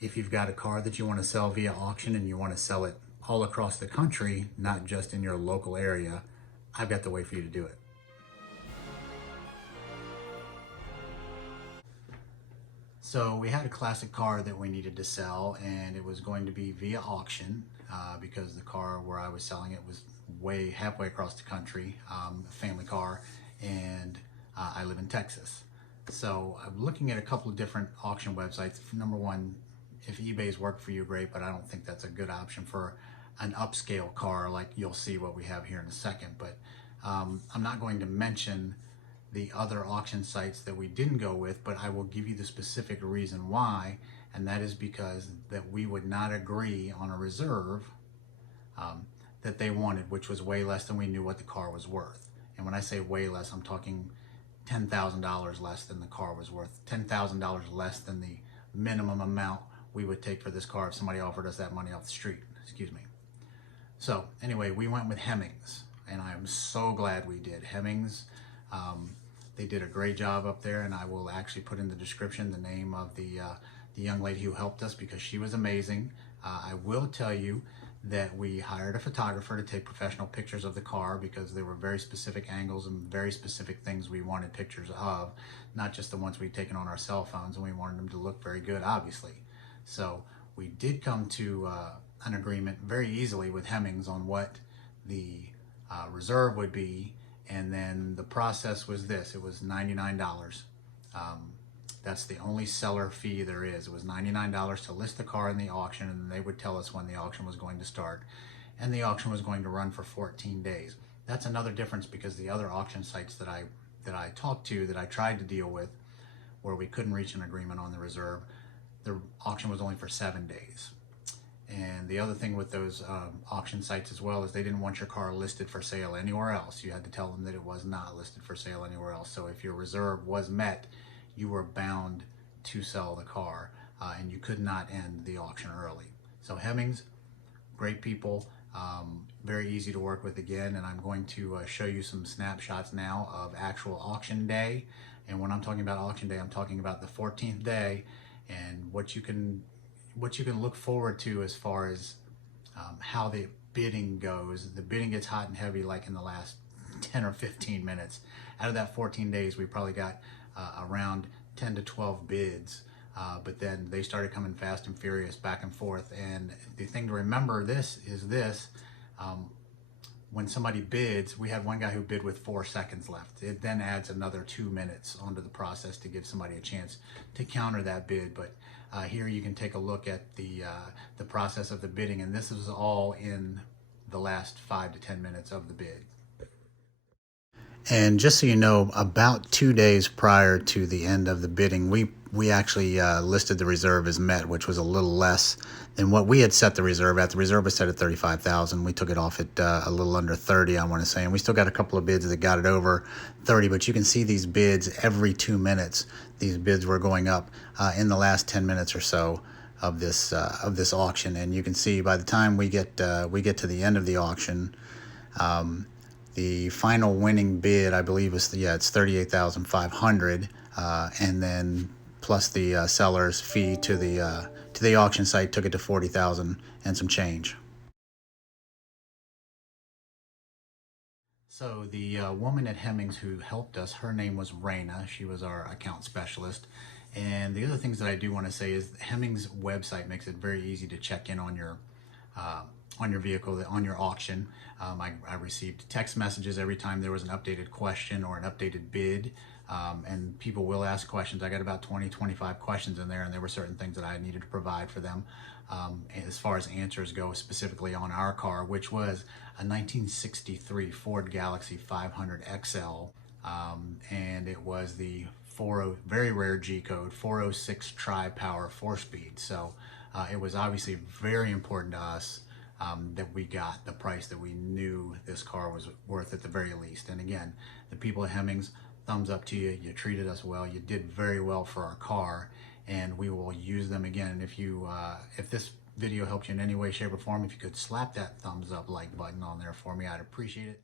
If you've got a car that you want to sell via auction and you want to sell it all across the country, not just in your local area, I've got the way for you to do it. So we had a classic car that we needed to sell, and it was going to be via auction because the car where I was selling it was way halfway across the country, a family car, and I live in Texas. So I'm looking at a couple of different auction websites. Number one, if eBay's worked for you, great, but I don't think that's a good option for an upscale car like you'll see what we have here in a second. But I'm not going to mention the other auction sites that we didn't go with, but I will give you the specific reason why, and that is because that we would not agree on a reserve that they wanted, which was way less than we knew what the car was worth. And when I say way less, I'm talking $10,000 less than the car was worth, $10,000 less than the minimum amount we would take for this car if somebody offered us that money off the street, excuse me. So anyway, we went with Hemmings, and I am so glad we did. Hemmings, they did a great job up there, and I will actually put in the description the name of the young lady who helped us because she was amazing. I will tell you that we hired a photographer to take professional pictures of the car because there were very specific angles and very specific things we wanted pictures of, not just the ones we'd taken on our cell phones, and we wanted them to look very good, obviously. So we did come to an agreement very easily with Hemmings on what the reserve would be, and then the process was this. It was $99. That's the only seller fee there is. It was $99 to list the car in the auction, and then they would tell us when the auction was going to start, and the auction was going to run for 14 days. That's another difference because the other auction sites that I talked to, that I tried to deal with, where we couldn't reach an agreement on the reserve, the auction was only for 7 days. And the other thing with those auction sites as well is they didn't want your car listed for sale anywhere else. You had to tell them that it was not listed for sale anywhere else. So if your reserve was met, you were bound to sell the car, and you could not end the auction early. So Hemmings, great people, very easy to work with again, and I'm going to show you some snapshots now of actual auction day. And when I'm talking about auction day, I'm talking about the 14th day, and what you can look forward to as far as how the bidding goes. The bidding gets hot and heavy like in the last 10 or 15 minutes. Out of that 14 days, we probably got around 10 to 12 bids, but then they started coming fast and furious back and forth. And the thing to remember is this, when somebody bids, we had one guy who bid with 4 seconds left. It then adds another 2 minutes onto the process to give somebody a chance to counter that bid. But here you can take a look at the process of the bidding, and this is all in the last 5 to 10 minutes of the bid. And just so you know, about 2 days prior to the end of the bidding, we actually listed the reserve as met, which was a little less than what we had set the reserve at. The reserve was set at $35,000. We took it off at a little under 30, I want to say, and we still got a couple of bids that got it over 30. But you can see these bids every 2 minutes. These bids were going up in the last 10 minutes or so of this auction, and you can see by the time we get to the end of the auction. The final winning bid, I believe, is it's $38,500, and then plus the seller's fee to the auction site took it to $40,000 and some change. So the woman at Hemmings who helped us, her name was Raina. She was our account specialist. And the other things that I do want to say is Hemmings' website makes it very easy to check in on your vehicle, on your auction. I received text messages every time there was an updated question or an updated bid, and people will ask questions. I got about 20-25 questions in there, and there were certain things that I needed to provide for them as far as answers go, specifically on our car, which was a 1963 Ford Galaxy 500 XL, and it was the very rare G code 406 tri-power 4-speed. So it was obviously very important to us that we got the price that we knew this car was worth at the very least. And again, the people at Hemmings, thumbs up to you. You treated us well. You did very well for our car, and we will use them again. If this video helped you in any way, shape, or form, if you could slap that thumbs up like button on there for me, I'd appreciate it.